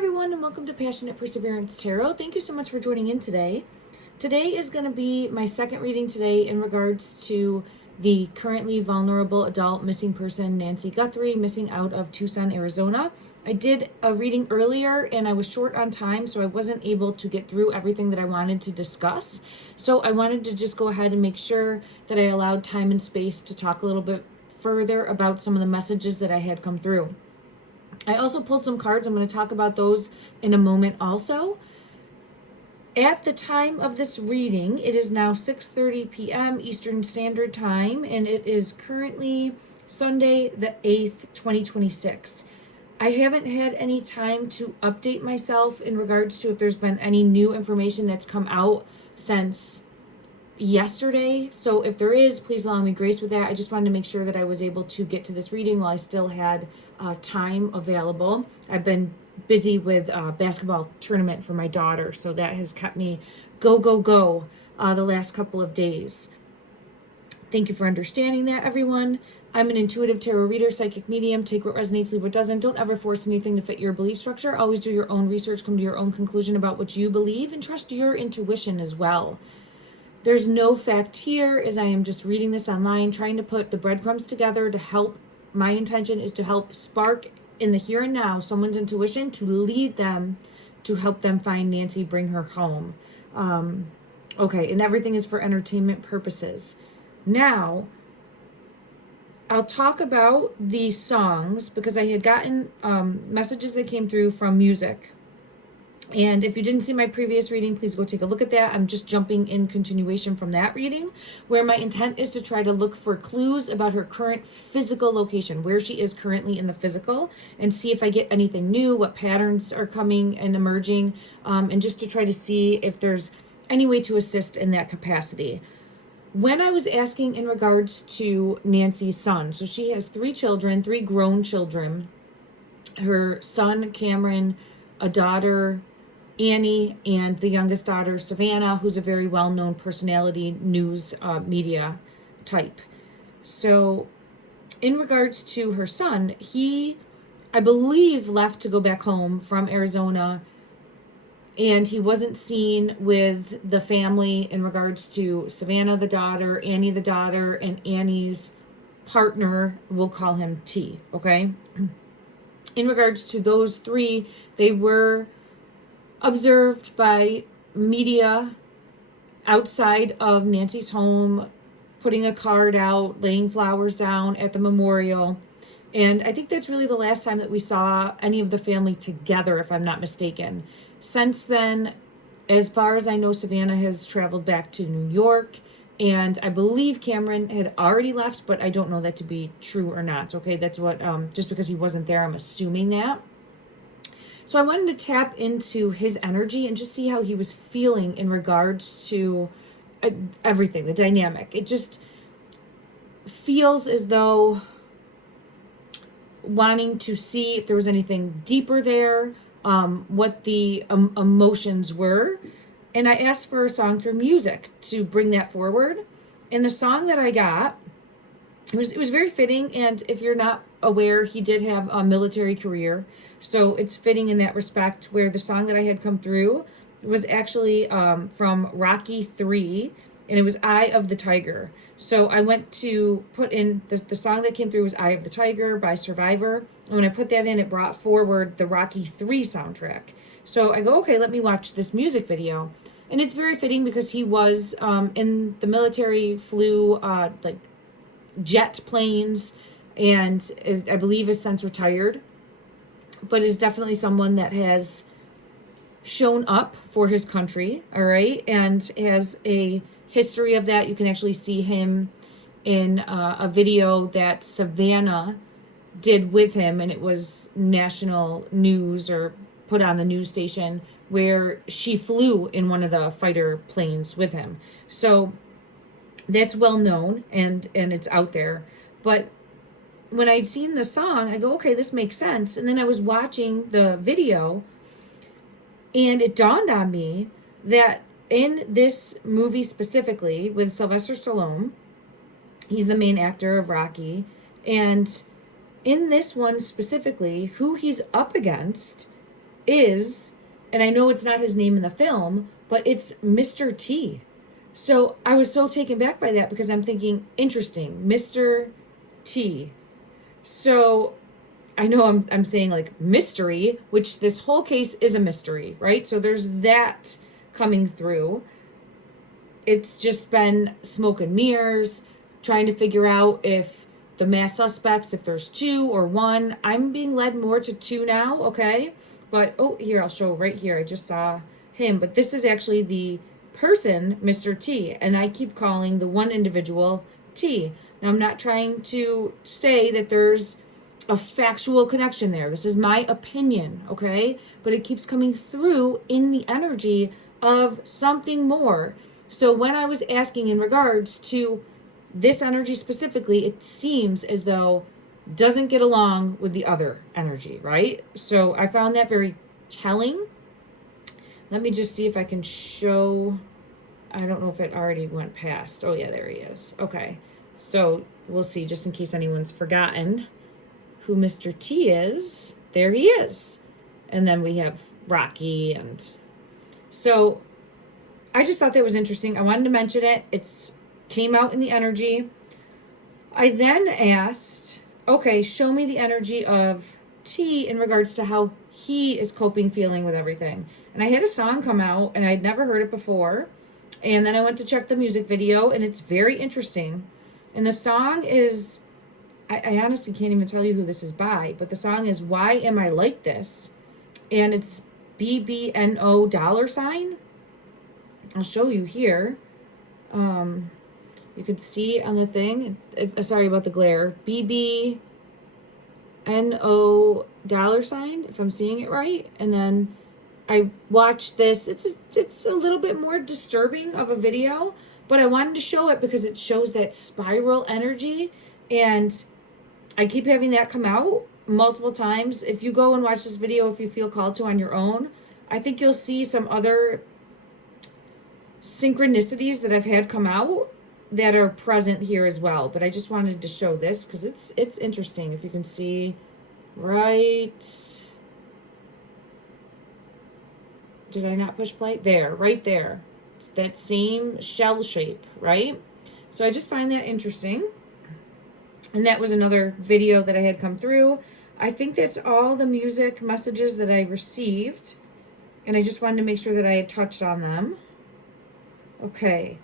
everyone, and welcome to Passionate Perseverance Tarot. Thank you so much for joining in today. Today is going to be my second reading today in regards to the currently vulnerable adult missing person, Nancy Guthrie, missing out of Tucson, Arizona. I did a reading earlier and I was short on time, so I wasn't able to get through everything that I wanted to discuss. So I wanted to just go ahead and make sure that I allowed time and space to talk a little bit further about some of the messages that I had come through. I also pulled some cards. I'm going to talk about those in a moment also. At the time of this reading, it is now 6:30 p.m. Eastern Standard Time, and it is currently Sunday the 8th, 2026. I haven't had any time to update myself in regards to if there's been any new information that's come out since yesterday. So if there is, please allow me grace with that. I just wanted to make sure that I was able to get to this reading while I still had time available. I've been busy with a basketball tournament for my daughter, so that has kept me go the last couple of days. Thank you for understanding that, everyone. I'm an intuitive tarot reader, psychic medium. Take what resonates, leave what doesn't. Don't ever force anything to fit your belief structure. Always do your own research, come to your own conclusion about what you believe, and trust your intuition as well. There's no fact here, as I am just reading this online, trying to put the breadcrumbs together to help. My intention is to help spark in the here and now someone's intuition to lead them, to help them find Nancy, bring her home. Okay, and everything is for entertainment purposes. Now, I'll talk about these songs because I had gotten messages that came through from music. And if you didn't see my previous reading, please go take a look at that. I'm just jumping in continuation from that reading, where my intent is to try to look for clues about her current physical location, where she is currently in the physical, and see if I get anything new, what patterns are coming and emerging, and just to try to see if there's any way to assist in that capacity. When I was asking in regards to Nancy's son, so she has 3 children, 3 grown children, her son, Cameron, a daughter, Annie, and the youngest daughter, Savannah, who's a very well-known personality, news media type. So in regards to her son, he, I believe, left to go back home from Arizona, and he wasn't seen with the family in regards to Savannah, the daughter, Annie, the daughter, and Annie's partner. We'll call him T, okay? In regards to those 3, they were observed by media outside of Nancy's home, putting a card out, laying flowers down at the memorial. And I think that's really the last time that we saw any of the family together, if I'm not mistaken. Since then, as far as I know, Savannah has traveled back to New York, and I believe Cameron had already left, but I don't know that to be true or not. Okay, that's what, just because he wasn't there, I'm assuming that. So I wanted to tap into his energy and just see how he was feeling in regards to everything, the dynamic. It just feels as though wanting to see if there was anything deeper there, what the emotions were. And I asked for a song through music to bring that forward. And the song that I got, it was very fitting. And if you're not aware, he did have a military career. So it's fitting in that respect, where the song that I had come through was actually from Rocky 3, and it was Eye of the Tiger. So I went to put in, the song that came through was Eye of the Tiger by Survivor. And when I put that in, it brought forward the Rocky 3 soundtrack. So I go, okay, let me watch this music video. And it's very fitting because he was in the military, flew like jet planes, and I believe is since retired, but is definitely someone that has shown up for his country, all right, and has a history of that. You can actually see him in a video that Savannah did with him, and it was national news or put on the news station, where she flew in one of the fighter planes with him. So that's well known, and it's out there. But when I'd seen the song, I go, okay, this makes sense. And then I was watching the video, and it dawned on me that in this movie specifically with Sylvester Stallone, he's the main actor of Rocky, and in this one specifically, who he's up against is, and I know it's not his name in the film, but it's Mr. T. So I was so taken back by that because I'm thinking, interesting, Mr. T. So I know I'm saying like mystery, which this whole case is a mystery, right? So there's that coming through. It's just been smoke and mirrors, trying to figure out if the mass suspects, if there's 2 or 1. I'm being led more to 2 now, okay? But, oh, here, I'll show right here. I just saw him. But this is actually the person, Mr. T, and I keep calling the one individual T. Now, I'm not trying to say that there's a factual connection there. This is my opinion, okay? But it keeps coming through in the energy of something more. So when I was asking in regards to this energy specifically, it seems as though doesn't get along with the other energy, right? So I found that very telling. Let me just see if I can show. I don't know if it already went past. Oh yeah, there he is. Okay. So we'll see, just in case anyone's forgotten who Mr. T is. There he is. And then we have Rocky. And so I just thought that was interesting. I wanted to mention it. It's came out in the energy. I then asked, okay, show me the energy of T in regards to how he is coping, feeling with everything. And I had a song come out, and I'd never heard it before. And then I went to check the music video, and it's very interesting. And the song is, I honestly can't even tell you who this is by, but the song is Why Am I Like This? And it's BBNO $. I'll show you here. You can see on the thing, sorry about the glare, BBNO $, if I'm seeing it right. And then I watched this. It's a little bit more disturbing of a video, but I wanted to show it because it shows that spiral energy, and I keep having that come out multiple times. If you go and watch this video, if you feel called to on your own, I think you'll see some other synchronicities that I've had come out that are present here as well. But I just wanted to show this because it's interesting. If you can see right, did I not push play? There, right there. It's that same shell shape, right? So I just find that interesting. And that was another video that I had come through. I think that's all the music messages that I received. And I just wanted to make sure that I had touched on them. Okay.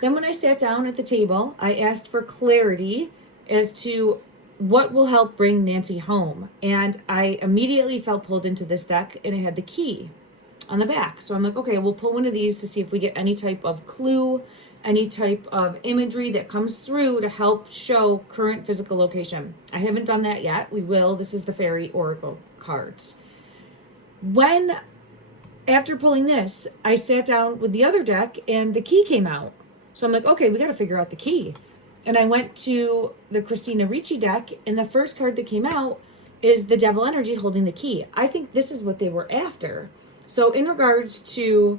Then when I sat down at the table, I asked for clarity as to what will help bring Nancy home. And I immediately felt pulled into this deck, and it had the key on the back. So I'm like, okay, we'll pull one of these to see if we get any type of clue, any type of imagery that comes through to help show current physical location. I haven't done that yet. We will. This is the Fairy Oracle cards. After pulling this, I sat down with the other deck and the key came out. So I'm like, okay, we got to figure out the key. And I went to the Christina Ricci deck, and the first card that came out is the Devil Energy holding the key. I think this is what they were after. So in regards to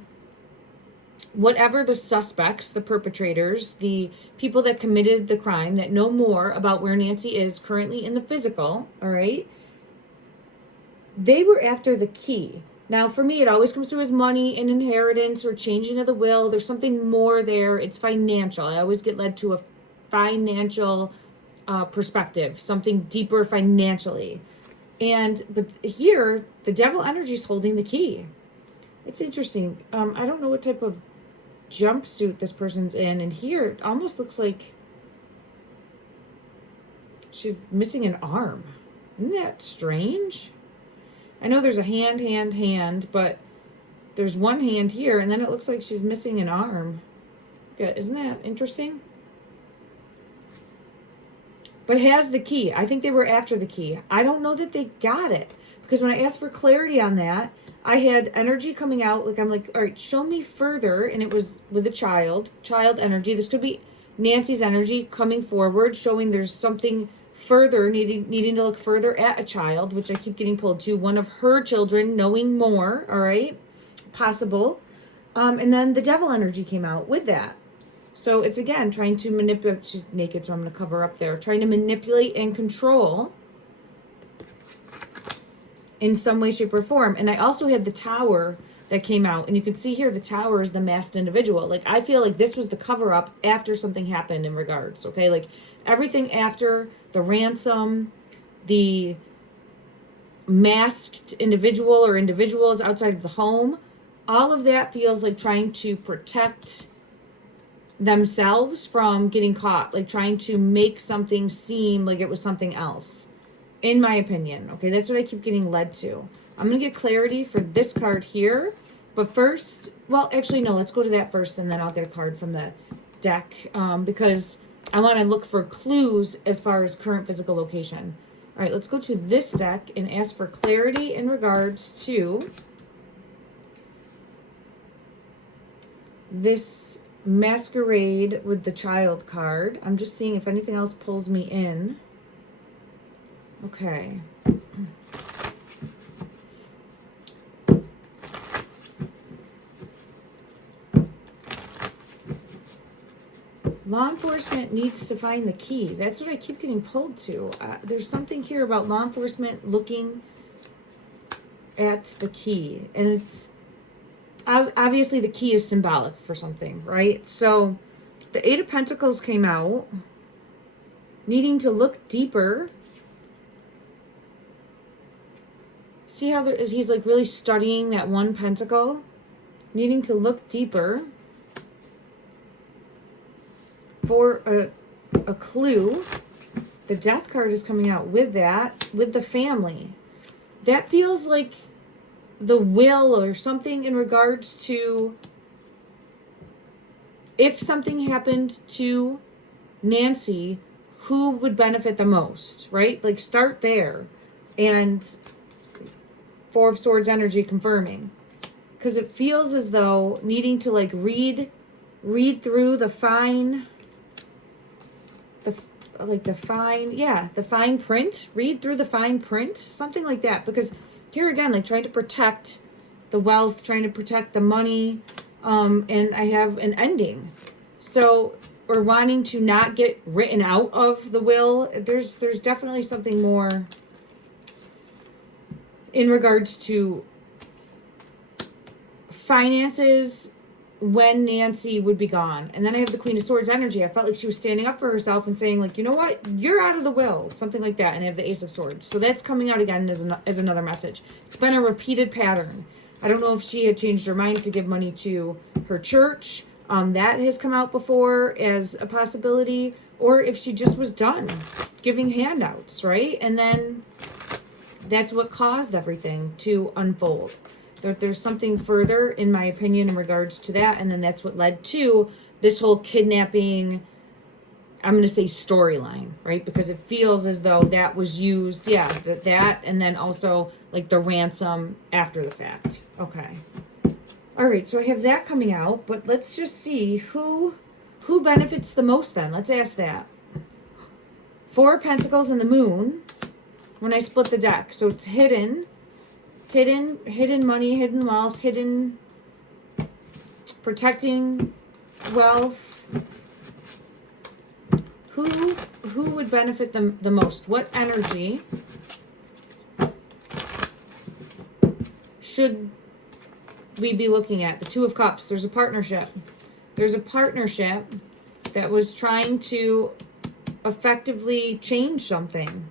whatever the suspects, the perpetrators, the people that committed the crime that know more about where Nancy is currently in the physical, all right, they were after the key. Now, for me, it always comes through as money and inheritance or changing of the will. There's something more there. It's financial. I always get led to a financial perspective, something deeper financially. But here, the Devil Energy is holding the key. It's interesting. I don't know what type of jumpsuit this person's in. And here, it almost looks like she's missing an arm. Isn't that strange? I know there's a hand, but there's one hand here, and then it looks like she's missing an arm. Okay, isn't that interesting? But has the key. I think they were after the key. I don't know that they got it, because when I asked for clarity on that, I had energy coming out. I'm like, all right, show me further, and it was with a child energy. This could be Nancy's energy coming forward, showing there's something further, needing to look further at a child, which I keep getting pulled to, one of her children knowing more, all right, possible. And then the Devil Energy came out with that. So it's, again, trying to manipulate. She's naked, so I'm going to cover up there. Trying to manipulate and control. in some way, shape, or form. And I also had the Tower that came out, and you can see here the Tower is the masked individual. Like, I feel like this was the cover up after something happened in regards, okay? Like, everything after the ransom, the masked individual or individuals outside of the home, all of that feels like trying to protect themselves from getting caught, like trying to make something seem like it was something else, in my opinion. Okay, that's what I keep getting led to. I'm going to get clarity for this card here, but first, well, actually, no, let's go to that first, and then I'll get a card from the deck, because I want to look for clues as far as current physical location. All right, let's go to this deck and ask for clarity in regards to this masquerade with the child card. I'm just seeing if anything else pulls me in. Okay. Law enforcement needs to find the key. That's what I keep getting pulled to. There's something here about law enforcement looking at the key. And it's obviously the key is symbolic for something, right? So the Eight of Pentacles came out, needing to look deeper. See how he's like really studying that one pentacle, needing to look deeper for a clue. The Death card is coming out with that, with the family. That feels like the will or something in regards to if something happened to Nancy, who would benefit the most, right? Like, start there. And Four of Swords energy confirming. Because it feels as though needing to like read through the fine, the fine print, read through the fine print, something like that. Because here again, like trying to protect the wealth, trying to protect the money, and I have an ending. So, or wanting to not get written out of the will. There's definitely something more in regards to finances when Nancy would be gone. And then I have the Queen of Swords energy. I felt like she was standing up for herself and saying, like, you know what? You're out of the will. Something like that. And I have the Ace of Swords. So that's coming out again as another message. It's been a repeated pattern. I don't know if she had changed her mind to give money to her church. That has come out before as a possibility. Or if she just was done giving handouts, right? And then that's what caused everything to unfold. There's something further, in my opinion, in regards to that. And then that's what led to this whole kidnapping, I'm going to say storyline, right? Because it feels as though that was used, that, and then also like the ransom after the fact. Okay. All right, so I have that coming out, but let's just see who benefits the most then. Let's ask that. Four of Pentacles and the Moon when I split the deck. So it's hidden money, hidden wealth, hidden protecting wealth. Who would benefit them the most? What energy should we be looking at? The Two of Cups. There's a partnership. There's a partnership that was trying to effectively change something.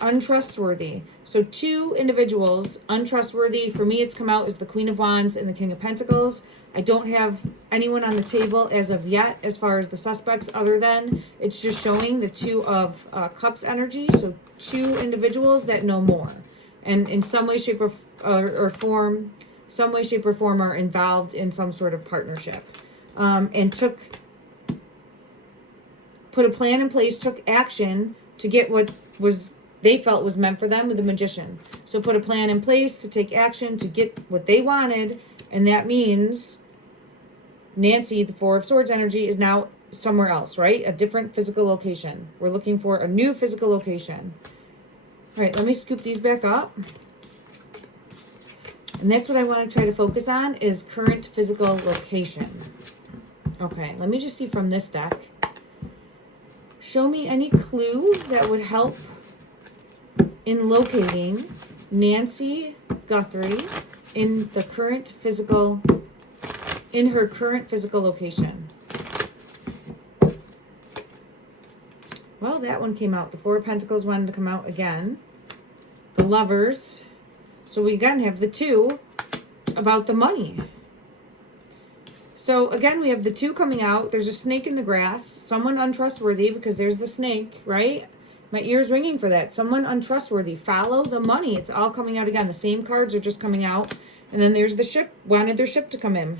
Untrustworthy. So two individuals, untrustworthy. For me, it's come out as the Queen of Wands and the King of Pentacles. I don't have anyone on the table as of yet as far as the suspects, other than it's just showing the Two of Cups energy. So two individuals that know more. And in some way, shape, or form, are involved in some sort of partnership. And put a plan in place, took action to get what was they felt was meant for them with the Magician. So put a plan in place to take action to get what they wanted. And that means Nancy, the Four of Swords energy, is now somewhere else, right? A different physical location. We're looking for a new physical location. All right, let me scoop these back up. And that's what I want to try to focus on is current physical location. Okay, let me just see from this deck. Show me any clue that would help in locating Nancy Guthrie in her current physical location. Well, that one came out. The Four of Pentacles wanted to come out again. The Lovers. So we again have the 2 about the money. So again, we have the 2 coming out. There's a snake in the grass. Someone untrustworthy, because there's the snake, right? My ear's ringing for that. Someone untrustworthy. Follow the money. It's all coming out again. The same cards are just coming out. And then there's the ship. Wanted their ship to come in.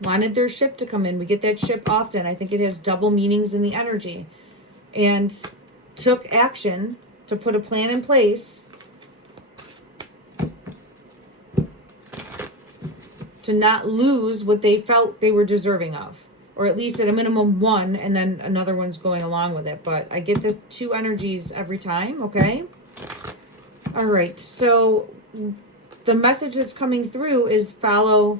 Wanted their ship to come in. We get that ship often. I think it has double meanings in the energy. And took action to put a plan in place to not lose what they felt they were deserving of. Or at least at a minimum 1, and then another one's going along with it. But I get the 2 energies every time, okay? All right, so the message that's coming through is follow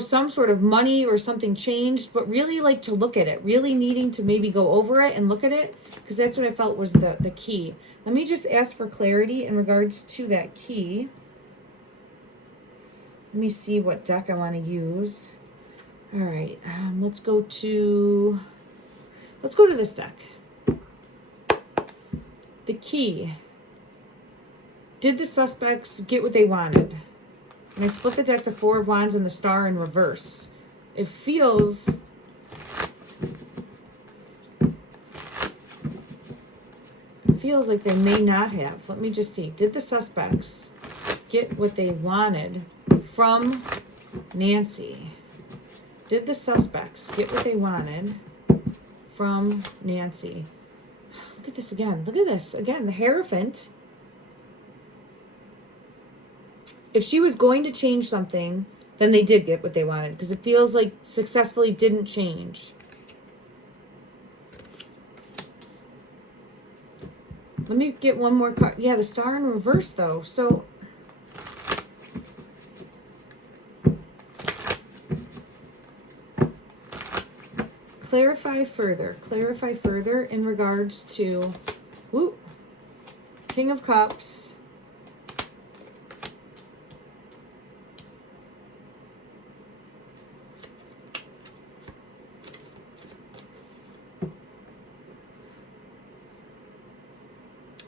some sort of money or something changed, but really like to look at it, really needing to maybe go over it and look at it, because that's what I felt was the key. Let me just ask for clarity in regards to that key. Let me see what deck I want to use. All right, let's go to this deck. The key. Did the suspects get what they wanted? And I split the deck, the Four of Wands and the Star in reverse. It feels like they may not have. Let me just see. Did the suspects get what they wanted from Nancy? Did the suspects get what they wanted from Nancy? Look at this again. Look at this. Again, the Hierophant. If she was going to change something, then they did get what they wanted, because it feels like successfully didn't change. Let me get one more card. Yeah, the Star in reverse, though. So clarify further in regards to King of Cups.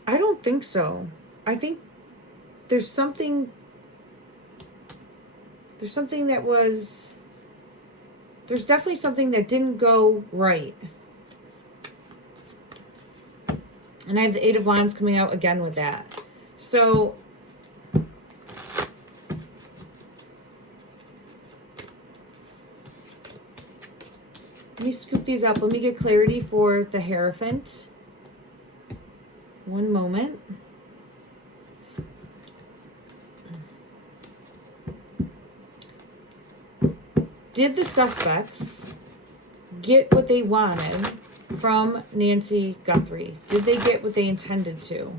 I don't think so. I think there's something that was, there's definitely something that didn't go right. And I have the Eight of Wands coming out again with that. So let me scoop these up. Let me get clarity for the Hierophant. One moment. Did the suspects get what they wanted from Nancy Guthrie? Did they get what they intended to?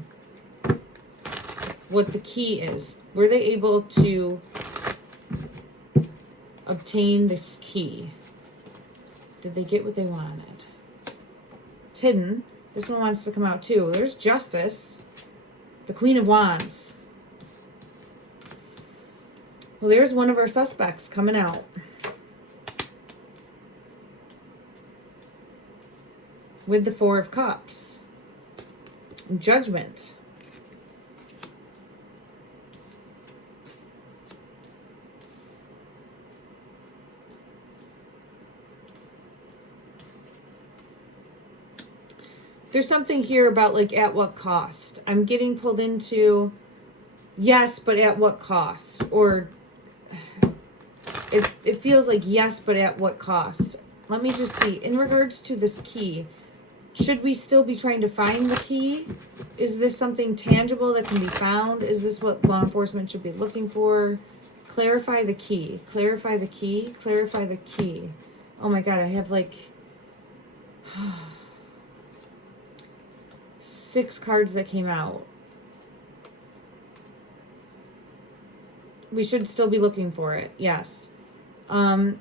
What the key is? Were they able to obtain this key? Did they get what they wanted? It's hidden. This one wants to come out too. There's Justice, the Queen of Wands. Well, there's one of our suspects coming out. With the Four of Cups. Judgment. There's something here about like at what cost. I'm getting pulled into yes, but at what cost? Or it feels like yes, but at what cost? Let me just see. In regards to this key, should we still be trying to find the key? Is this something tangible that can be found? Is this what law enforcement should be looking for? Clarify the key. Clarify the key. Clarify the key. Oh my God, I have like 6 cards that came out. We should still be looking for it. Yes. The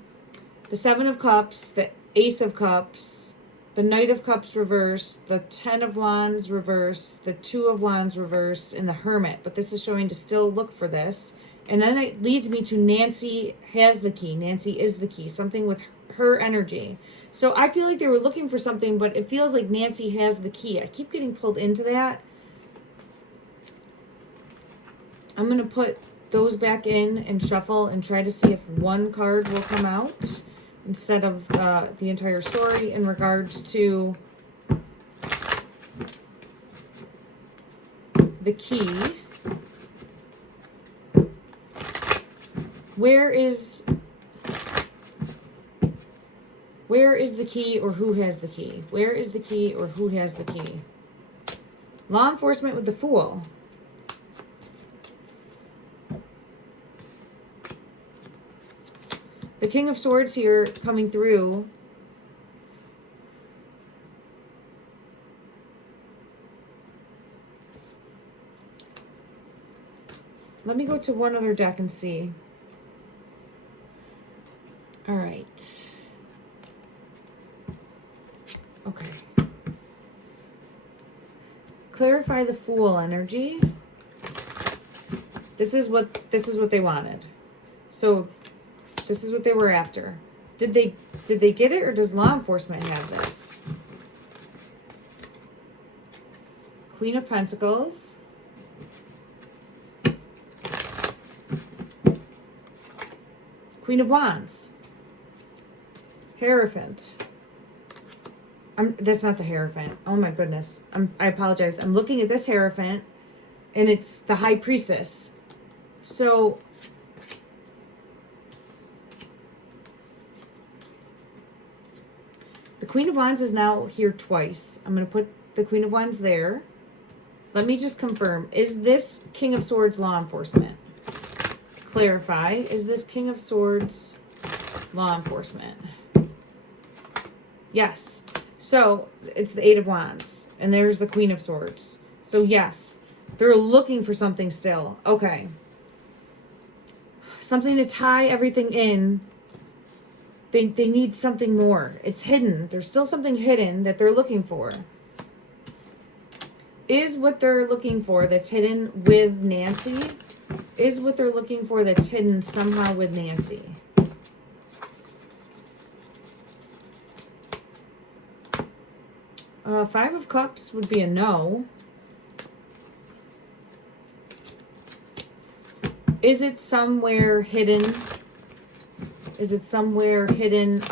Seven of Cups, the Ace of Cups, the Knight of Cups reversed, the Ten of Wands reversed, the Two of Wands reversed, and the Hermit. But this is showing to still look for this. And then it leads me to Nancy has the key. Nancy is the key. Something with her energy. So I feel like they were looking for something, but it feels like Nancy has the key. I keep getting pulled into that. I'm going to put those back in and shuffle and try to see if one card will come out instead of the entire story in regards to the key. Where is the key, or who has the key? Where is the key, or who has the key? Law enforcement with the Fool. The King of Swords here coming through. Let me go to one other deck and see. All right. Okay. Clarify the Fool energy. This is what they wanted. So this is what they were after. Did they get it, or does law enforcement have this? Queen of Pentacles. Queen of Wands. Hierophant. That's not the Hierophant. Oh my goodness. I apologize. I'm looking at this Hierophant, and it's the High Priestess. So the Queen of Wands is now here twice. I'm going to put the Queen of Wands there. Let me just confirm. Is this King of Swords law enforcement? Clarify. Is this King of Swords law enforcement? Yes. So it's the Eight of Wands. And there's the Queen of Swords. So yes, they're looking for something still. Okay. Something to tie everything in. They need something more. It's hidden. There's still something hidden that they're looking for. Is what they're looking for that's hidden with Nancy? Is what they're looking for that's hidden somehow with Nancy? Five of Cups would be a no. Is it somewhere hidden? Is it somewhere hidden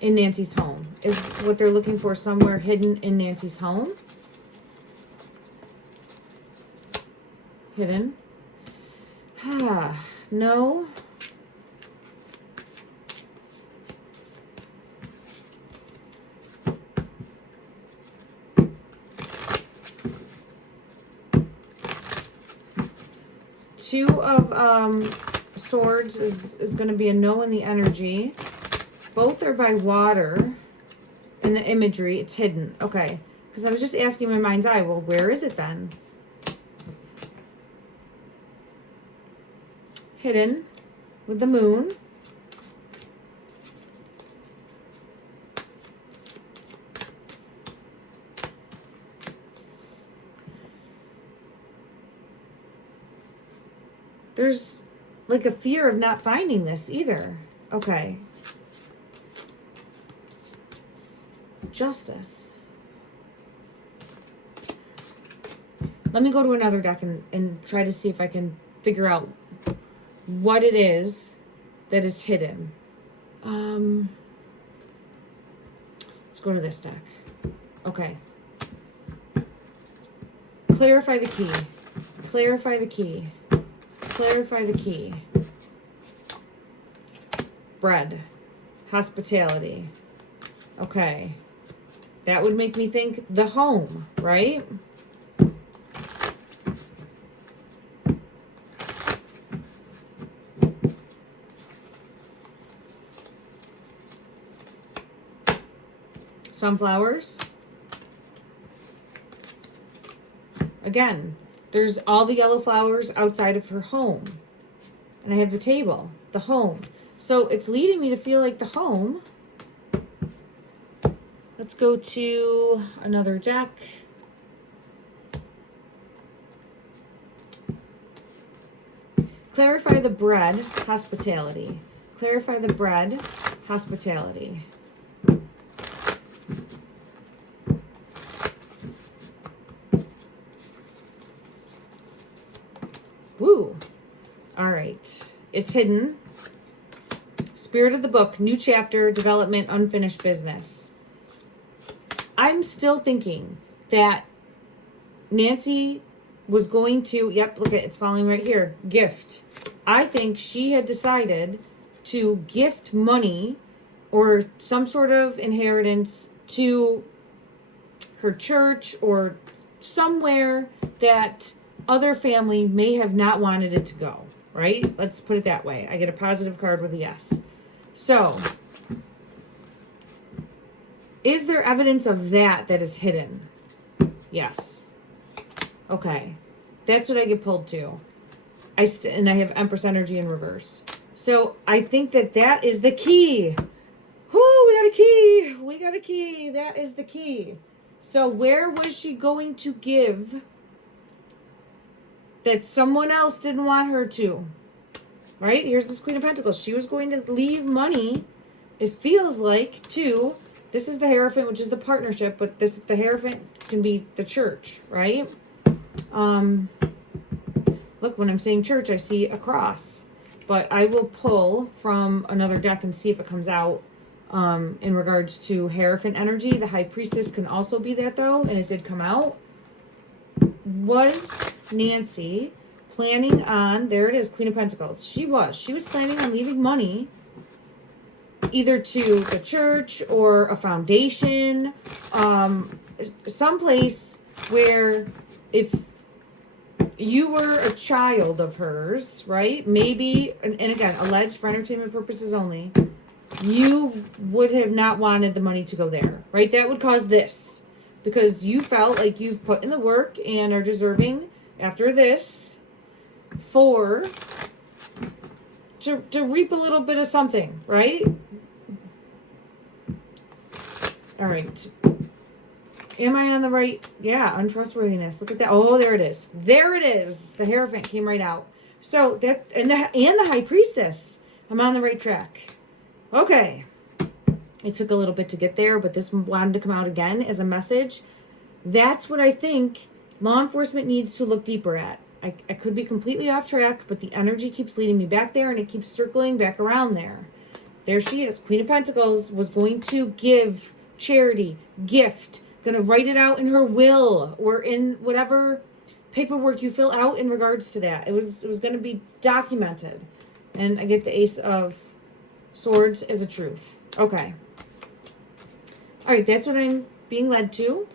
in Nancy's home? Is what they're looking for somewhere hidden in Nancy's home? Hidden? No. Two of Swords is going to be a no in the energy. Both are by water. In the imagery, it's hidden. Okay. Because I was just asking my mind's eye, well, where is it then? Hidden with the Moon. There's like a fear of not finding this either. Okay. Justice. Let me go to another deck and try to see if I can figure out what it is that is hidden. Let's go to this deck. Okay. Clarify the key. Clarify the key. Clarify the key. Bread. Hospitality. Okay. That would make me think the home, right? Sunflowers. Again, there's all the yellow flowers outside of her home. And I have the table, the home. So it's leading me to feel like the home Let's go to another deck. Clarify the bread, hospitality. Clarify the bread, hospitality. Woo. All right. It's hidden. Spirit of the book, new chapter, development, unfinished business. I'm still thinking that Nancy was going to, yep, look at it's falling right here, gift. I think she had decided to gift money or some sort of inheritance to her church or somewhere that other family may have not wanted it to go, right? Let's put it that way. I get a positive card with a yes. So, is there evidence of that is hidden? Yes. Okay. That's what I get pulled to. And I have Empress energy in reverse. So, I think that is the key. Whoo, we got a key. We got a key. That is the key. So, where was she going to give that someone else didn't want her to? Right? Here's this Queen of Pentacles. She was going to leave money, it feels like, to, this is the Hierophant, which is the partnership, but the Hierophant can be the church, right? Look, when I'm saying church, I see a cross. But I will pull from another deck and see if it comes out in regards to Hierophant energy. The High Priestess can also be that, though, and it did come out. Was Nancy planning on, there it is, Queen of Pentacles. She was planning on leaving money either to the church or a foundation, someplace where if you were a child of hers, right? Maybe, and again, alleged for entertainment purposes only, you would have not wanted the money to go there, right? That would cause this because you felt like you've put in the work and are deserving after this to reap a little bit of something, right? All right. Am I on the right? Yeah, untrustworthiness. Look at that. Oh, there it is. There it is. The Hierophant came right out. So that and the High Priestess. I'm on the right track. Okay. It took a little bit to get there, but this wanted to come out again as a message. That's what I think law enforcement needs to look deeper at. I could be completely off track, but the energy keeps leading me back there, and it keeps circling back around there. There she is. Queen of Pentacles was going to give charity, gift, going to write it out in her will or in whatever paperwork you fill out in regards to that. It was going to be documented. And I get the Ace of Swords as a truth. Okay. All right, that's what I'm being led to.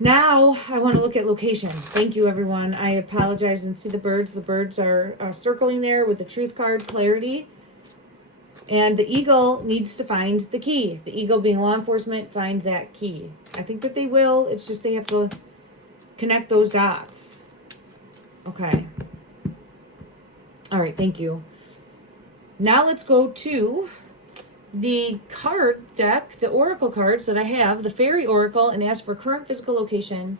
Now, I want to look at location. Thank you, everyone. I apologize and see the birds. The birds are circling there with the truth card, clarity. And the eagle needs to find the key. The eagle being law enforcement, find that key. I think that they will. It's just they have to connect those dots. Okay. All right, thank you. Now let's go to the card deck, the oracle cards that I have, the fairy oracle, and ask for current physical location,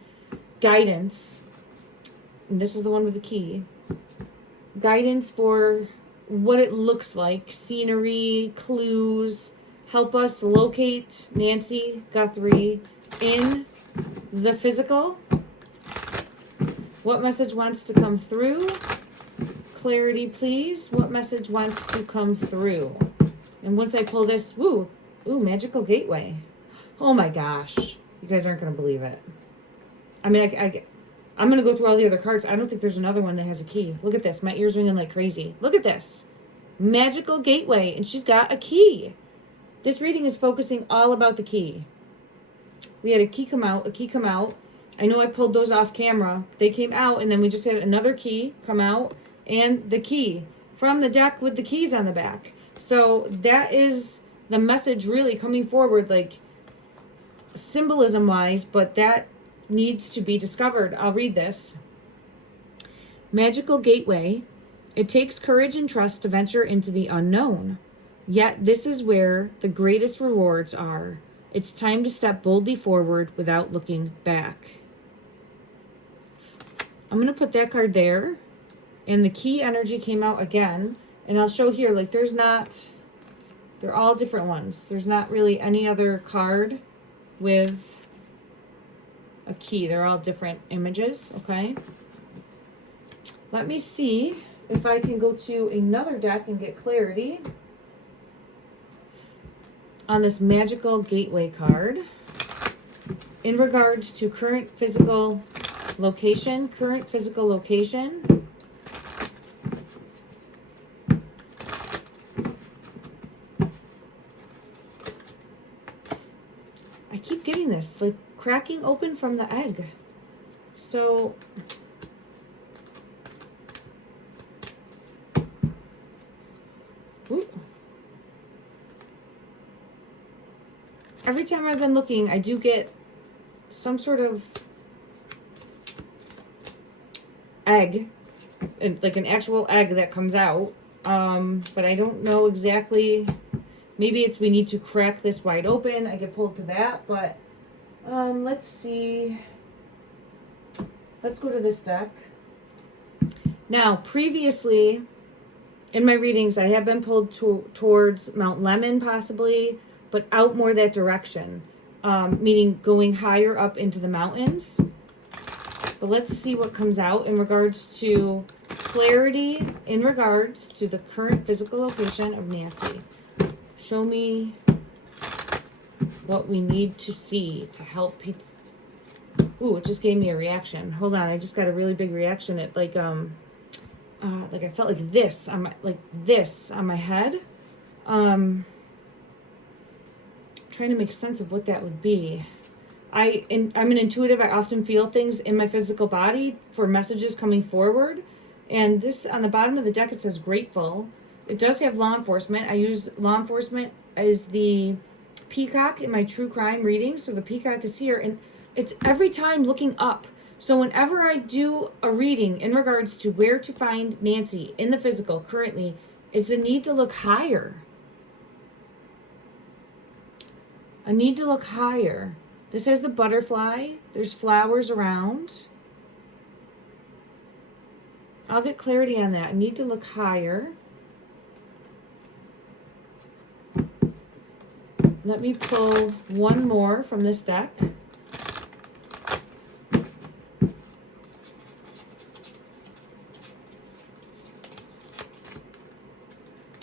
guidance, and this is the one with the key, guidance for what it looks like, scenery, clues, help us locate Nancy Guthrie in the physical. What message wants to come through? Clarity, please. What message wants to come through? And once I pull this, ooh, magical gateway. Oh my gosh. You guys aren't going to believe it. I mean, I'm going to go through all the other cards. I don't think there's another one that has a key. Look at this. My ears ringing like crazy. Look at this. Magical gateway. And she's got a key. This reading is focusing all about the key. We had a key come out, I know I pulled those off camera. They came out, and then we just had another key come out, and the key from the deck with the keys on the back. So that is the message really coming forward, like symbolism-wise, but that needs to be discovered. I'll read this. Magical gateway. It takes courage and trust to venture into the unknown. Yet this is where the greatest rewards are. It's time to step boldly forward without looking back. I'm going to put that card there. And the key energy came out again. And I'll show here, like they're all different ones. There's not really any other card with a key. They're all different images, okay? Let me see if I can go to another deck and get clarity on this magical gateway card in regards to current physical location. I keep getting this, like cracking open from the egg. So ooh. Every time I've been looking, I do get some sort of egg, like an actual egg that comes out. But I don't know exactly. Maybe it's we need to crack this wide open. I get pulled to that, but let's see. Let's go to this deck. Now, previously in my readings, I have been pulled towards Mount Lemon possibly, but out more that direction, meaning going higher up into the mountains. But let's see what comes out in regards to clarity in regards to the current physical location of Nancy. Show me what we need to see to help Pete. Ooh, it just gave me a reaction. Hold on, I just got a really big reaction. It like I felt like this on my head. Trying to make sense of what that would be. I'm an intuitive. I often feel things in my physical body for messages coming forward. And this on the bottom of the deck, it says grateful. It does have law enforcement. I use law enforcement as the peacock in my true crime readings. So the peacock is here, and it's every time looking up. So whenever I do a reading in regards to where to find Nancy in the physical currently, it's a need to look higher. I need to look higher. This has the butterfly. There's flowers around. I'll get clarity on that. I need to look higher. Let me pull one more from this deck.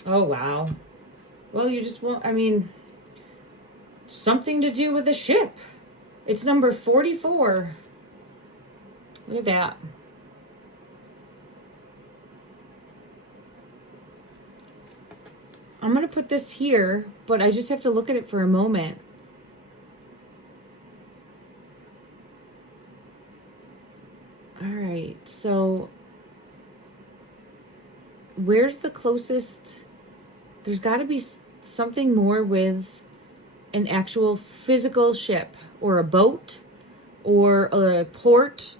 Oh, wow. Well, you just want, something to do with the ship. It's number 44. Look at that. I'm going to put this here, but I just have to look at it for a moment. All right, so where's the closest? There's got to be something more with an actual physical ship or a boat or a port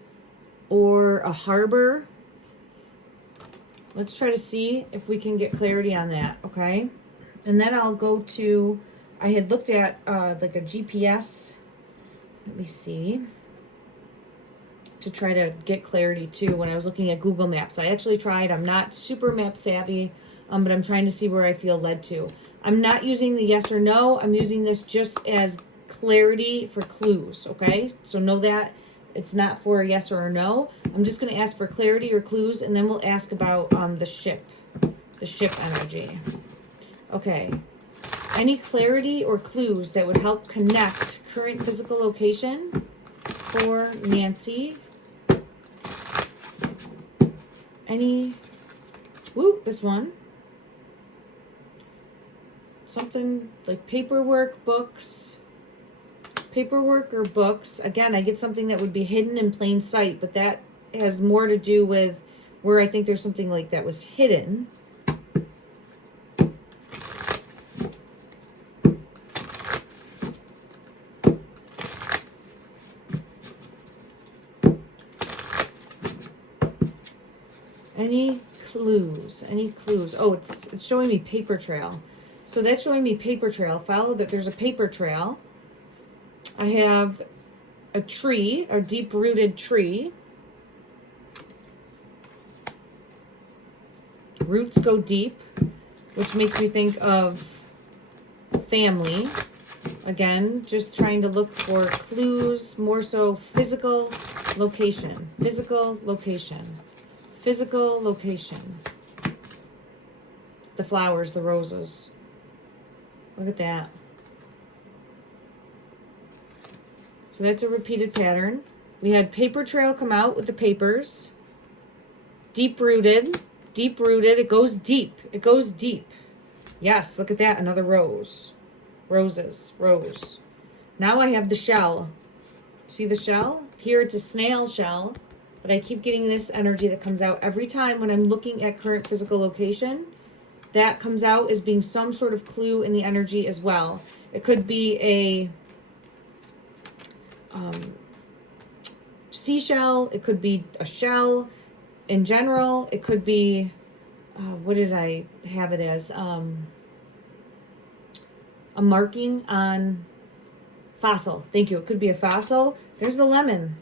or a harbor. Let's try to see if we can get clarity on that, okay? And then I'll go to, I had looked at like a GPS. Let me see. To try to get clarity too when I was looking at Google Maps. I actually tried. I'm not super map savvy, but I'm trying to see where I feel led to. I'm not using the yes or no. I'm using this just as clarity for clues, okay? So know that it's not for a yes or a no. I'm just going to ask for clarity or clues, and then we'll ask about the ship energy. Okay. Any clarity or clues that would help connect current physical location for Nancy? This one. Something like paperwork or books. Again, I get something that would be hidden in plain sight, but that has more to do with where I think there's something like that was hidden. Any clues? Oh, it's showing me paper trail. So that's showing me paper trail. Follow that there's a paper trail. I have a tree, a deep-rooted tree. Roots go deep, which makes me think of family. Again, just trying to look for clues, more so physical location, physical location, physical location. The flowers, the roses. Look at that. So that's a repeated pattern. We had paper trail come out with the papers. Deep rooted, it goes deep, it goes deep. Yes, look at that, another rose. Roses, rose. Now I have the shell. See the shell? Here it's a snail shell, but I keep getting this energy that comes out every time when I'm looking at current physical location. That comes out as being some sort of clue in the energy as well. It could be a seashell. It could be a shell in general. It could be, what did I have it as? A marking on fossil. Thank you. It could be a fossil. There's the lemon.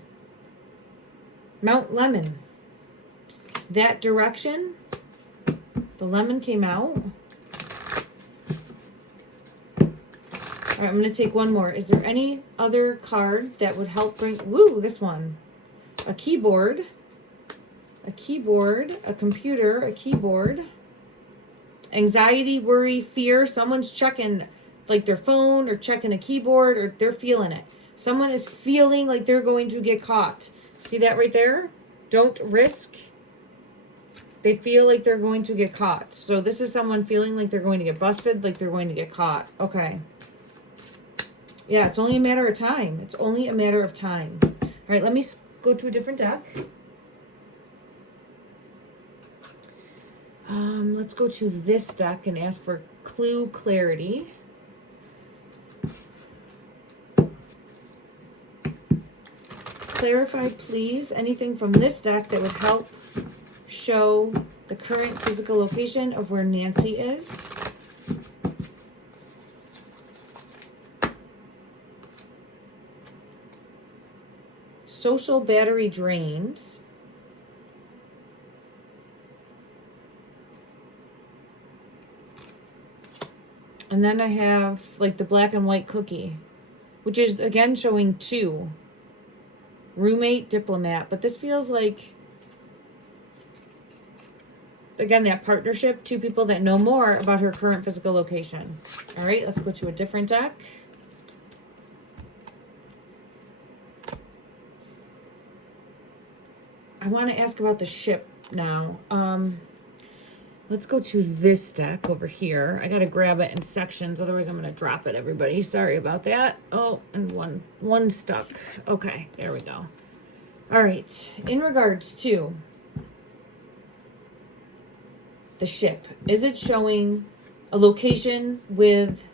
Mount Lemon. That direction. The lemon came out. All right, I'm going to take one more. Is there any other card that would help bring... Woo, this one. A keyboard. A keyboard. A computer. A keyboard. Anxiety, worry, fear. Someone's checking like their phone or checking a keyboard or they're feeling it. Someone is feeling like they're going to get caught. See that right there? Don't risk. They feel like they're going to get caught. So this is someone feeling like they're going to get busted, like they're going to get caught. Okay. Yeah, it's only a matter of time. It's only a matter of time. All right, let me go to a different deck. Let's go to this deck and ask for clue clarity. Clarify, please, anything from this deck that would help show the current physical location of where Nancy is. Social battery drained. And then I have like the black and white cookie, which is again showing 2. Roommate, diplomat. But this feels like, again, that partnership, 2 people that know more about her current physical location. All right, let's go to a different deck. I want to ask about the ship now. Let's go to this deck over here. I got to grab it in sections, otherwise I'm going to drop it, everybody. Sorry about that. Oh, and one stuck. Okay, there we go. All right, in regards to the ship, is it showing a location with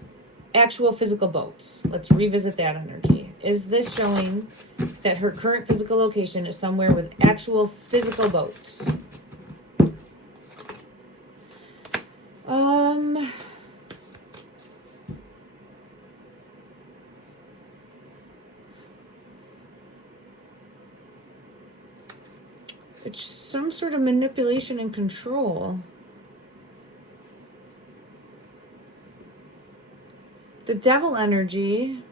actual physical boats? Let's revisit that energy. Is this showing that her current physical location is somewhere with actual physical boats? It's some sort of manipulation and control. The devil energy.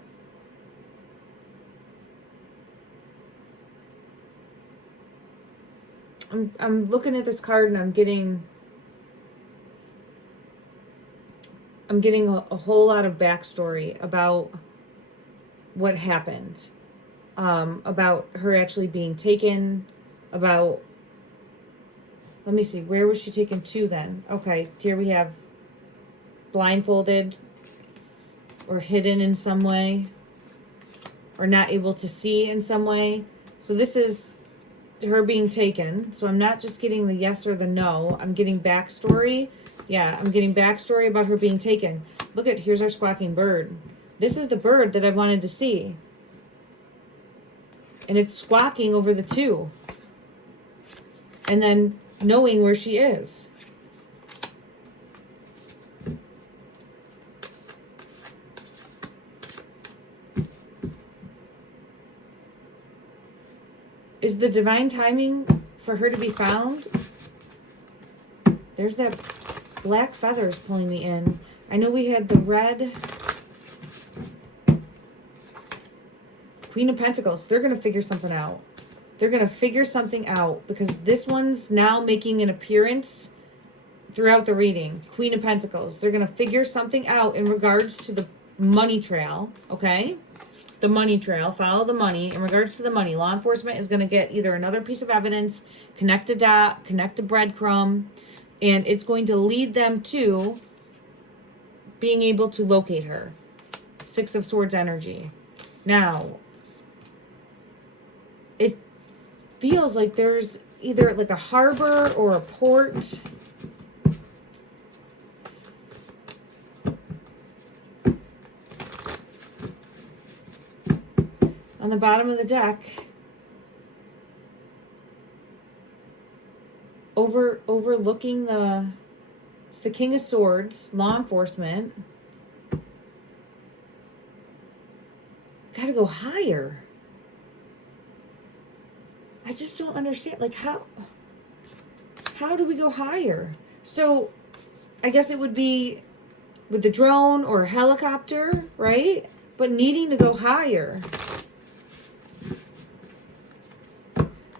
I'm looking at this card and I'm getting a whole lot of backstory about what happened, about her actually being taken, about, let me see, where was she taken to then? Okay, here we have blindfolded or hidden in some way or not able to see in some way. So this is her being taken. So I'm not just getting the yes or the no. I'm getting backstory. Yeah, I'm getting backstory about her being taken. Look at, here's our squawking bird. This is the bird that I wanted to see. And it's squawking over the 2. And then knowing where she is. Is the divine timing for her to be found? There's that black feathers pulling me in. I know we had the red Queen of Pentacles. They're going to figure something out. They're going to figure something out because this one's now making an appearance throughout the reading. Queen of Pentacles. They're going to figure something out in regards to the money trail, okay? The money trail. Follow the money. In regards to the money, law enforcement is going to get either another piece of evidence, connect a dot, connect a breadcrumb, and it's going to lead them to being able to locate her. Six of Swords energy. Now, it feels like there's either like a harbor or a port. On the bottom of the deck, overlooking it's the King of Swords, law enforcement. Gotta go higher. I just don't understand. Like, how do we go higher? So, I guess it would be with the drone or a helicopter, right? But needing to go higher.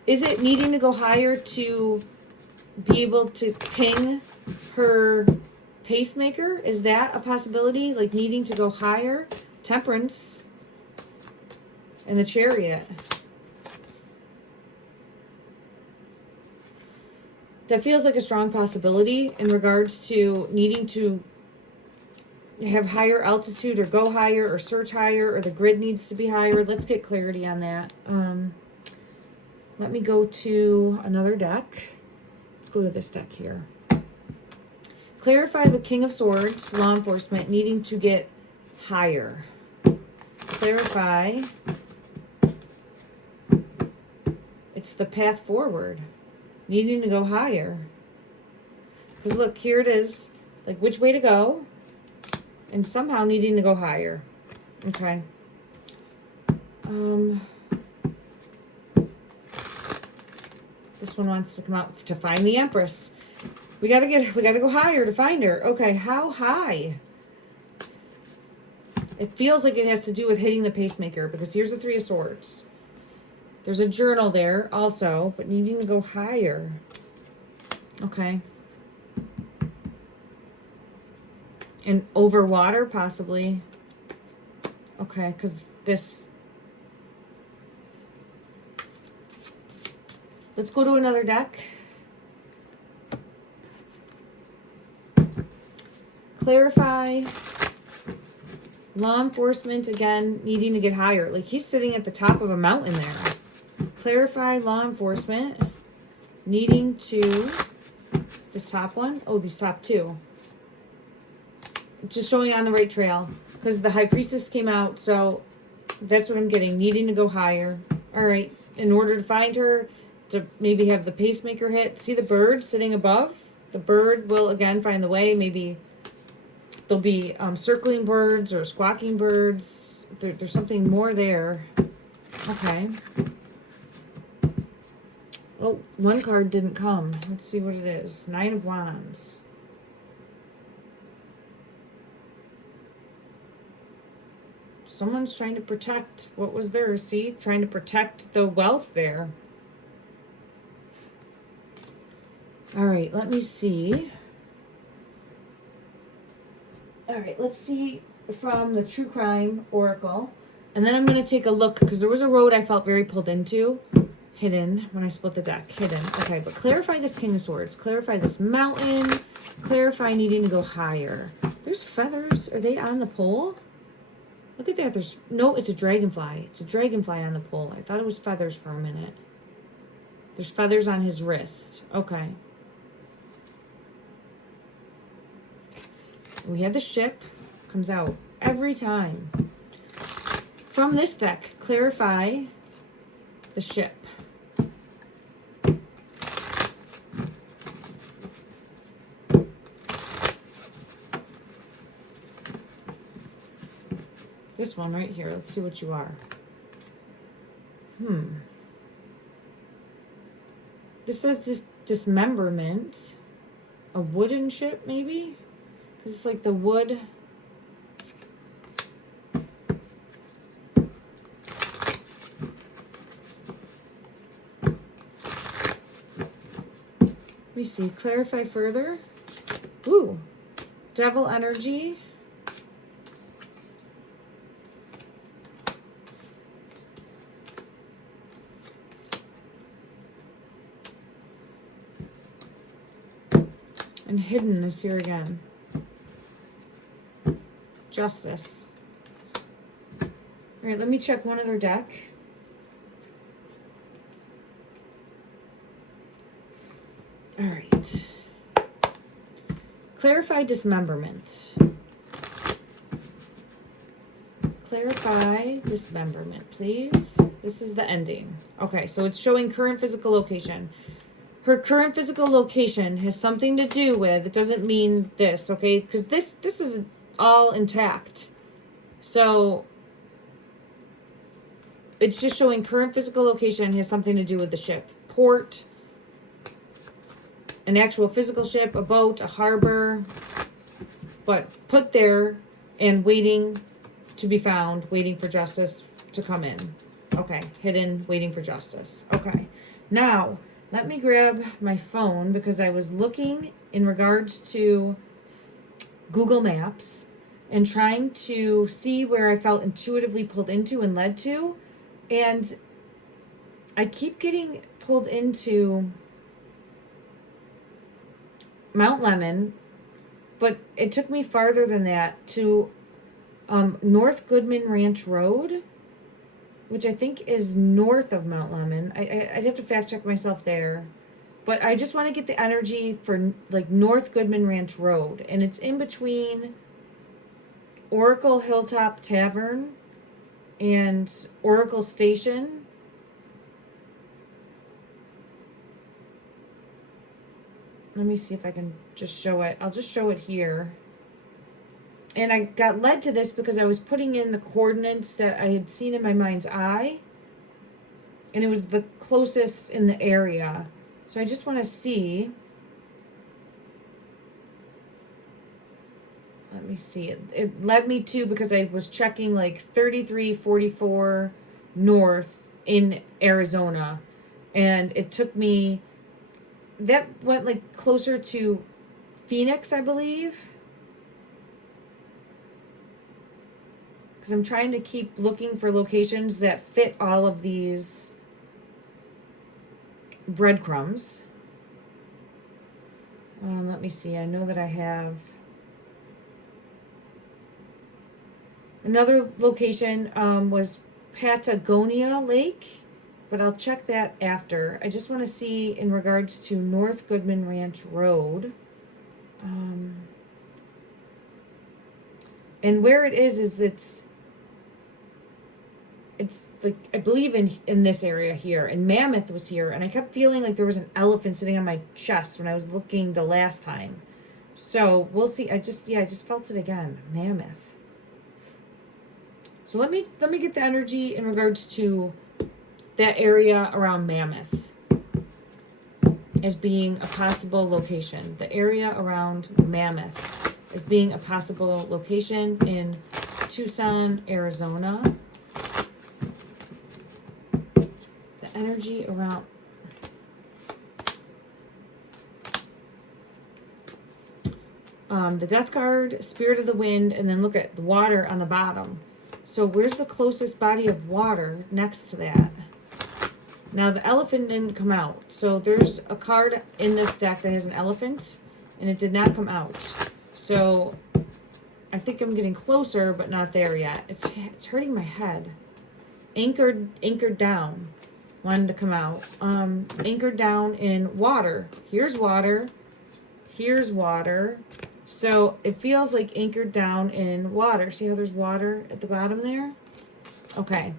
Is it needing to go higher to be able to ping her pacemaker? Is that a possibility? Like needing to go higher? Temperance and the Chariot. That feels like a strong possibility in regards to needing to have higher altitude or go higher or search higher or the grid needs to be higher. Let's get clarity on that. Let me go to another deck. Let's go to this deck here. Clarify the King of Swords, law enforcement, needing to get higher. Clarify. It's the path forward. Needing to go higher. Because look, here it is. Like which way to go. And somehow needing to go higher. Okay. This one wants to come out to find the Empress. We gotta go higher to find her. Okay, how high? It feels like it has to do with hitting the pacemaker because here's the Three of Swords. There's a journal there also, but needing to go higher. Okay. And over water, possibly. Okay, because this... Let's go to another deck. Clarify. Law enforcement, again, needing to get higher. Like, he's sitting at the top of a mountain there. Clarify law enforcement. Needing to... This top one? Oh, these top two. Just showing on the right trail. Because the High Priestess came out, so that's what I'm getting. Needing to go higher. Alright, in order to find her... to maybe have the pacemaker hit. See the bird sitting above? The bird will, again, find the way. Maybe there'll be circling birds or squawking birds. There's something more there. Okay. Oh, one card didn't come. Let's see what it is. Nine of Wands. Someone's trying to protect what was there. See? Trying to protect the wealth there. All right, let me see. All right, let's see from the True Crime Oracle. And then I'm going to take a look, because there was a road I felt very pulled into. Hidden, when I split the deck. Hidden. Okay, but clarify this King of Swords. Clarify this mountain. Clarify needing to go higher. There's feathers. Are they on the pole? Look at that. There's... No, it's a dragonfly. It's a dragonfly on the pole. I thought it was feathers for a minute. There's feathers on his wrist. Okay. We had the ship. Comes out every time. From this deck, clarify the ship. This one right here. Let's see what you are. This says this dismemberment. A wooden ship, maybe? Because it's like the wood. Let me see. Clarify further. Ooh. Devil energy. And hidden is here again. Justice. All right, let me check one other deck. All right. Clarify dismemberment. Clarify dismemberment, please. This is the ending. Okay, so it's showing current physical location. Her current physical location has something to do with, it doesn't mean this, okay? Because this is all intact. So it's just showing current physical location has something to do with the ship. Port, an actual physical ship, a boat, a harbor, but put there and waiting to be found, waiting for justice to come in. Okay, hidden, waiting for justice. Okay, now let me grab my phone because I was looking in regards to Google Maps and trying to see where I felt intuitively pulled into and led to. And I keep getting pulled into Mount Lemon, but it took me farther than that to North Goodman Ranch Road, which I think is north of Mount Lemon. I'd have to fact check myself there. But I just want to get the energy for like North Goodman Ranch Road. And it's in between Oracle Hilltop Tavern and Oracle Station. Let me see if I can just show it. I'll just show it here. And I got led to this because I was putting in the coordinates that I had seen in my mind's eye. And it was the closest in the area. So I just want to see. Let me see. It led me to, because I was checking like 3344 north in Arizona. And it took me, that went like closer to Phoenix, I believe. Because I'm trying to keep looking for locations that fit all of these breadcrumbs. Let me see. I know that I have another location was Patagonia Lake, but I'll check that after. I just want to see in regards to North Goodman Ranch Road. And where it is it's like, I believe in this area here, and Mammoth was here, and I kept feeling like there was an elephant sitting on my chest when I was looking the last time. So we'll see. I just felt it again. Mammoth. So let me get the energy in regards to that area around Mammoth as being a possible location. The area around Mammoth as being a possible location in Tucson, Arizona. Energy around the death card, spirit of the wind, and then look at the water on the bottom. So where's the closest body of water next to that? Now the elephant didn't come out, so there's a card in this deck that has an elephant and it did not come out. So I think I'm getting closer, but not there yet. It's hurting my head. Anchored down. Wanted to come out. Anchored down in water. Here's water. Here's water. So it feels like anchored down in water. See how there's water at the bottom there? Okay.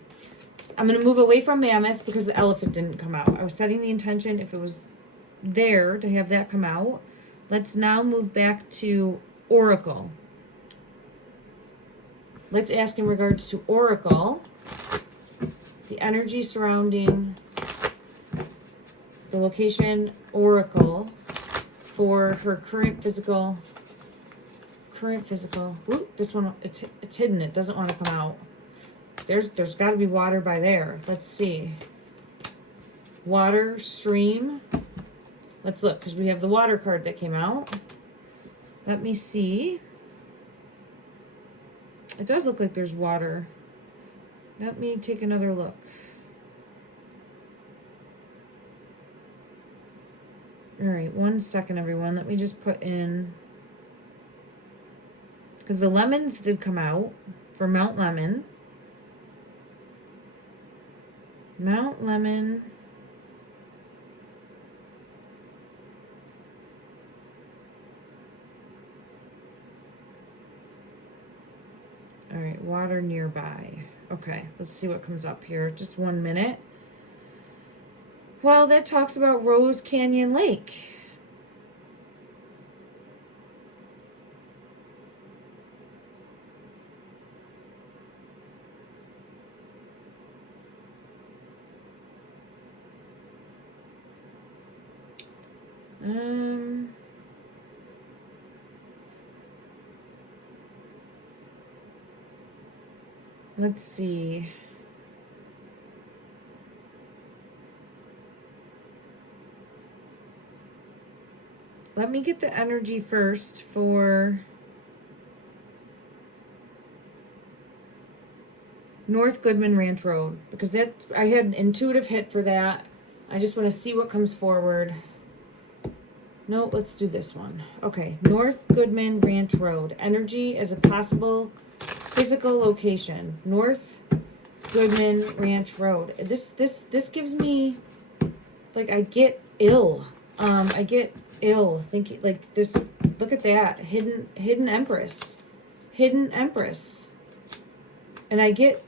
I'm going to move away from Mammoth because the elephant didn't come out. I was setting the intention if it was there to have that come out. Let's now move back to Oracle. Let's ask in regards to Oracle. The energy surrounding the location oracle for her current physical. Ooh, this one, it's hidden. It doesn't want to come out. There's got to be water by there. Let's see. Water, stream. Let's look, because we have the water card that came out. Let me see. It does look like there's water. Let me take another look. All right, 1 second, everyone. Let me just put in, because the lemons did come out for Mount Lemon. Mount Lemon. All right, water nearby. Okay, let's see what comes up here. Just 1 minute. Well, that talks about Rose Canyon Lake. Let's see. Let me get the energy first for North Goodman Ranch Road, because that I had an intuitive hit for that. I just want to see what comes forward. No, let's do this one. Okay, North Goodman Ranch Road. Energy as a possible physical location. North Goodman Ranch Road. This gives me, like, I get ill. I get ill thinking like this. Look at that. Hidden Empress. Hidden Empress. And I get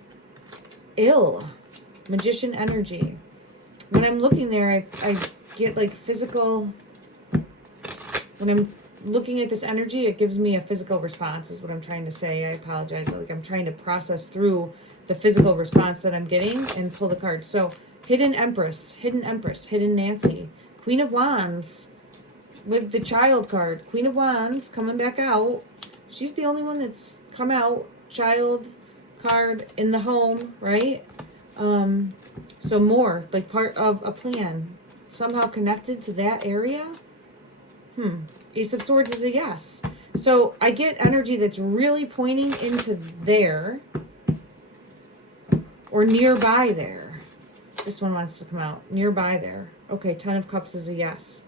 ill. Magician energy. When I'm looking there, I get like physical. When I'm looking at this energy, it gives me a physical response, is what I'm trying to say. I apologize. Like, I'm trying to process through the physical response that I'm getting and pull the card. So, Hidden Empress, Hidden Empress, Hidden Nancy, Queen of Wands with the Child card. Queen of Wands coming back out. She's the only one that's come out. Child card in the home, right? So more, like part of a plan, somehow connected to that area. Ace of Swords is a yes. So I get energy that's really pointing into there or nearby there. This one wants to come out. Nearby there. Okay, Ten of Cups is a yes.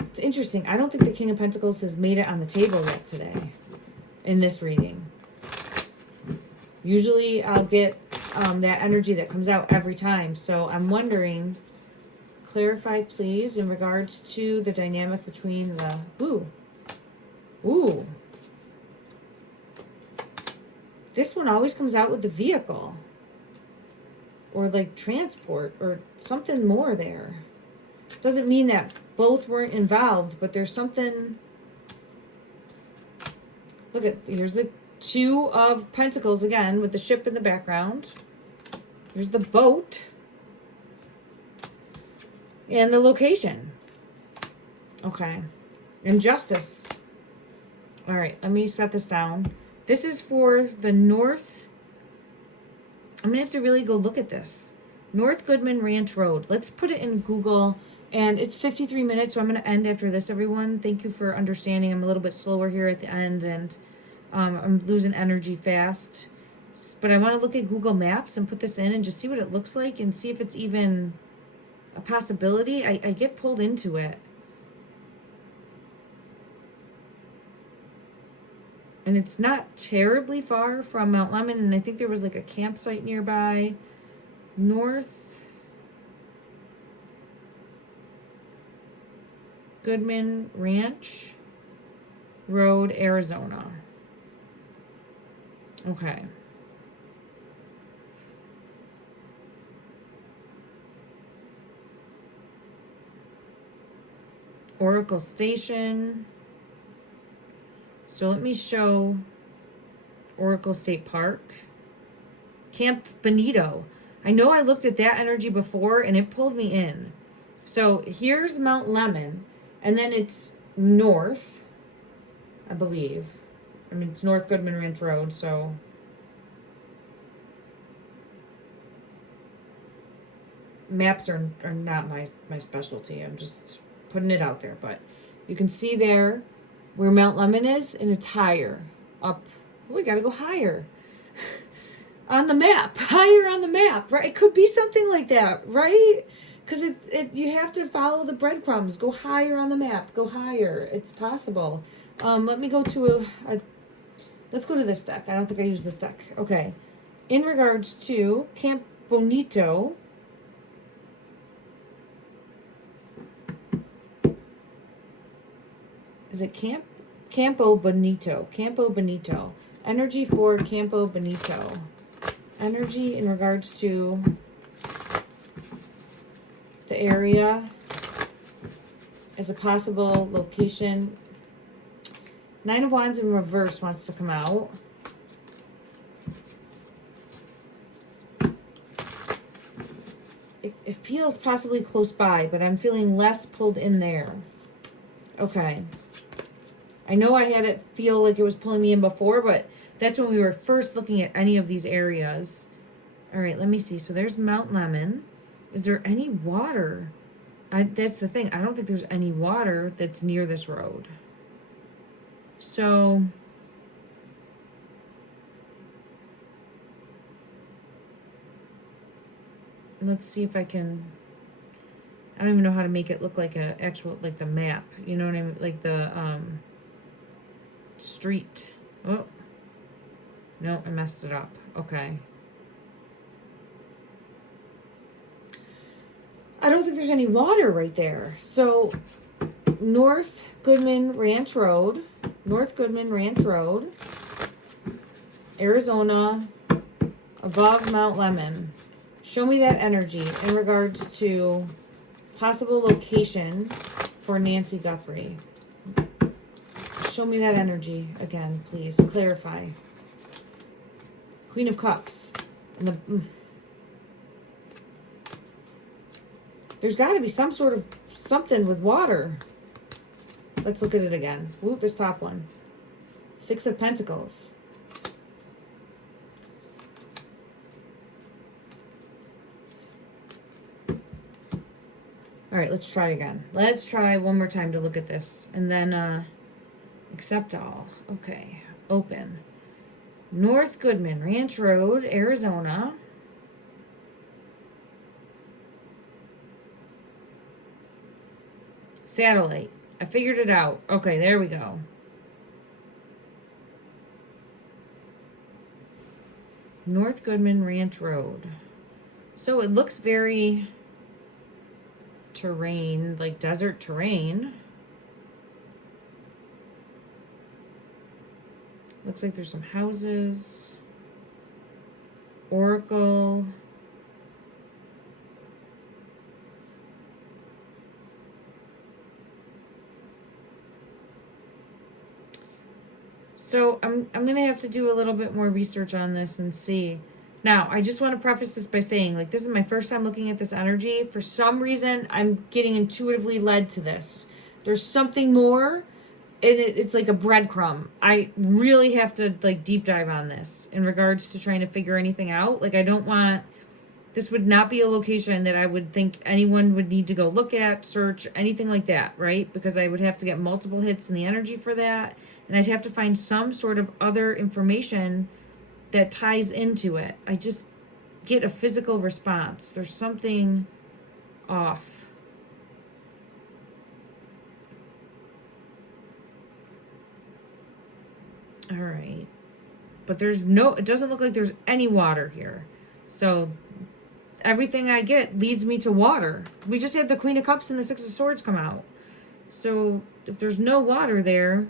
It's interesting. I don't think the King of Pentacles has made it on the table yet today in this reading. Usually I'll get that energy that comes out every time. So I'm wondering, clarify please in regards to the dynamic between the, ooh. This one always comes out with the vehicle. Or like transport or something more there. Doesn't mean that both weren't involved, but there's something. Look at, here's the Two of Pentacles again with the ship in the background. Here's the boat. And the location. Okay. And Justice. All right, let me set this down. This is for the North. I'm going to have to really go look at this. North Goodman Ranch Road. Let's put it in Google. And it's 53 minutes, so I'm going to end after this, everyone. Thank you for understanding. I'm a little bit slower here at the end, and I'm losing energy fast. But I want to look at Google Maps and put this in and just see what it looks like and see if it's even a possibility. I get pulled into it. And it's not terribly far from Mount Lemon, and I think there was like a campsite nearby. North Goodman Ranch Road, Arizona. Okay. Oracle Station. So let me show Oracle State Park. Camp Benito. I know I looked at that energy before and it pulled me in. So here's Mount Lemon, and then it's north, I believe. I mean, it's North Goodman Ranch Road, so maps are not my specialty. I'm just putting it out there. But you can see there where Mount Lemon is, and it's higher up. Oh, we got to go higher on the map. Higher on the map, right? It could be something like that, right? Because you have to follow the breadcrumbs. Go higher on the map. Go higher. It's possible. Let me go to let's go to this deck. I don't think I use this deck. Okay. In regards to Camp Bonito, is it Campo Bonito? Campo Bonito. Energy for Campo Bonito. Energy in regards to the area as a possible location. Nine of Wands in reverse wants to come out. It feels possibly close by, but I'm feeling less pulled in there. Okay. I know I had it feel like it was pulling me in before, but that's when we were first looking at any of these areas. All right, let me see. So there's Mount Lemon. Is there any water? That's the thing. I don't think there's any water that's near this road. So let's see if I can. I don't even know how to make it look like a actual, like the map. You know what I mean? Like the street. Oh, no, I messed it up. Okay. I don't think there's any water right there. So North Goodman Ranch Road, Arizona, above Mount Lemon. Show me that energy in regards to possible location for Nancy Guthrie. Show me that energy again, please. Clarify. Queen of Cups. And there's got to be some sort of something with water. Let's look at it again. Ooh, this top one. Six of Pentacles. All right, let's try again. Let's try one more time to look at this. And then accept all. Okay, open. North Goodman Ranch Road, Arizona. Satellite. I figured it out. Okay, there we go. North Goodman Ranch Road. So it looks very terrain, like desert terrain. Looks like there's some houses. Oracle. So I'm going to have to do a little bit more research on this and see. Now, I just want to preface this by saying, like, this is my first time looking at this energy. For some reason, I'm getting intuitively led to this. There's something more, and it's like a breadcrumb. I really have to, like, deep dive on this in regards to trying to figure anything out. Like, I don't want... This would not be a location that I would think anyone would need to go look at, search, anything like that, right? Because I would have to get multiple hits in the energy for that. And I'd have to find some sort of other information that ties into it. I just get a physical response. There's something off. All right. But there's no, it doesn't look like there's any water here. So everything I get leads me to water. We just had the Queen of Cups and the Six of Swords come out. So if there's no water there...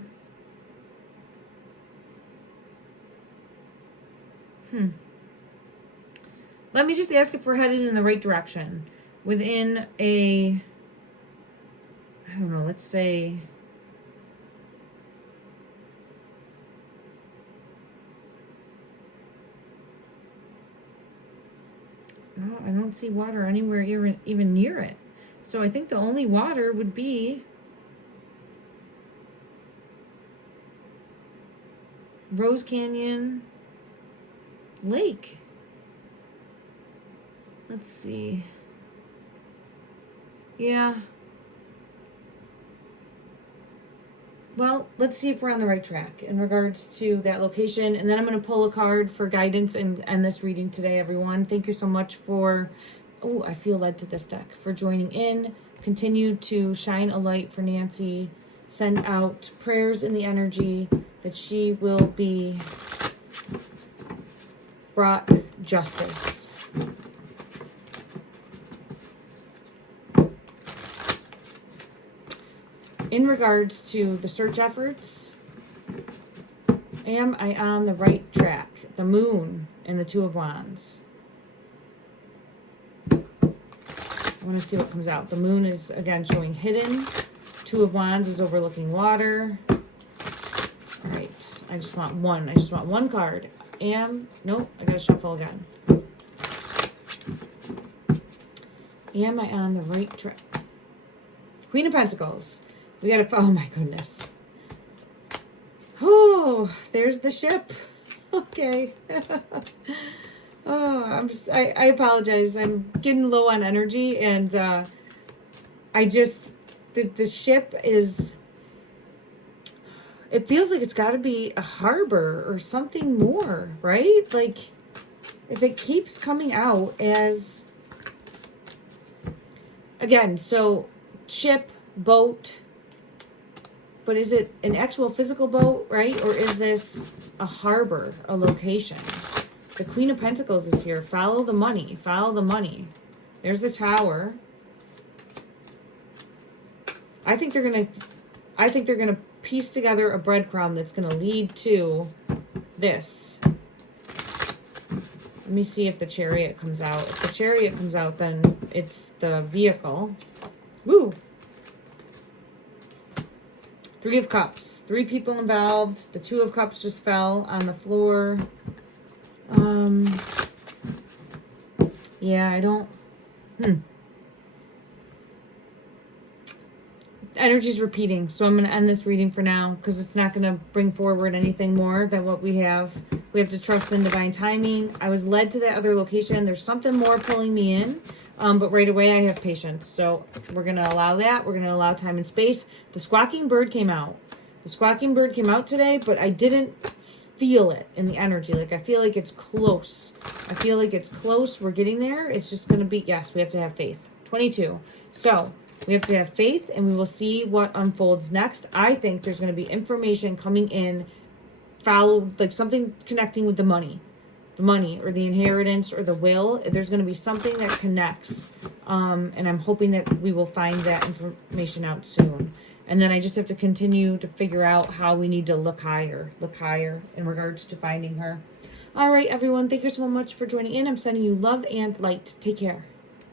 Let me just ask if we're headed in the right direction. Within a... I don't know, let's say... Oh, don't see water anywhere even near it. So I think the only water would be Rose Canyon Lake. Let's see. Yeah. Well, let's see if we're on the right track in regards to that location. And then I'm going to pull a card for guidance and end this reading today, everyone. Thank you so much for, I feel led to this deck, for joining in. Continue to shine a light for Nancy. Send out prayers in the energy that she will be brought justice. In regards to the search efforts, am I on the right track? The Moon and the Two of Wands. I want to see what comes out. The Moon is, again, showing hidden. Two of Wands is overlooking water. All right. I just want one. I just want one card. Nope, I gotta shuffle again. Am I on the right track? Queen of Pentacles. We gotta, oh my goodness. Oh, there's the ship. Okay. Oh, I apologize. I'm getting low on energy, and the ship is, it feels like it's got to be a harbor or something more, right? Like, if it keeps coming out as, again, so ship, boat, but is it an actual physical boat, right? Or is this a harbor, a location? The Queen of Pentacles is here. Follow the money. Follow the money. There's the Tower. I think they're gonna piece together a breadcrumb that's gonna lead to this. Let me see if the Chariot comes out. If the Chariot comes out, then it's the vehicle. Woo! Three of Cups. 3 people involved. The Two of Cups just fell on the floor. Yeah, I don't... Energy's repeating, so I'm going to end this reading for now because it's not going to bring forward anything more than what we have. We have to trust in divine timing. I was led to that other location. There's something more pulling me in, but right away I have patience. So we're going to allow that. We're going to allow time and space. The squawking bird came out. The squawking bird came out today, but I didn't feel it in the energy. Like, I feel like it's close. I feel like it's close. We're getting there. It's just going to be, yes, we have to have faith. 22. So we have to have faith, and we will see what unfolds next. I think there's going to be information coming in, followed, like something connecting with the money or the inheritance or the will. There's going to be something that connects, and I'm hoping that we will find that information out soon. And then I just have to continue to figure out how we need to look higher in regards to finding her. All right, everyone, thank you so much for joining in. I'm sending you love and light. Take care.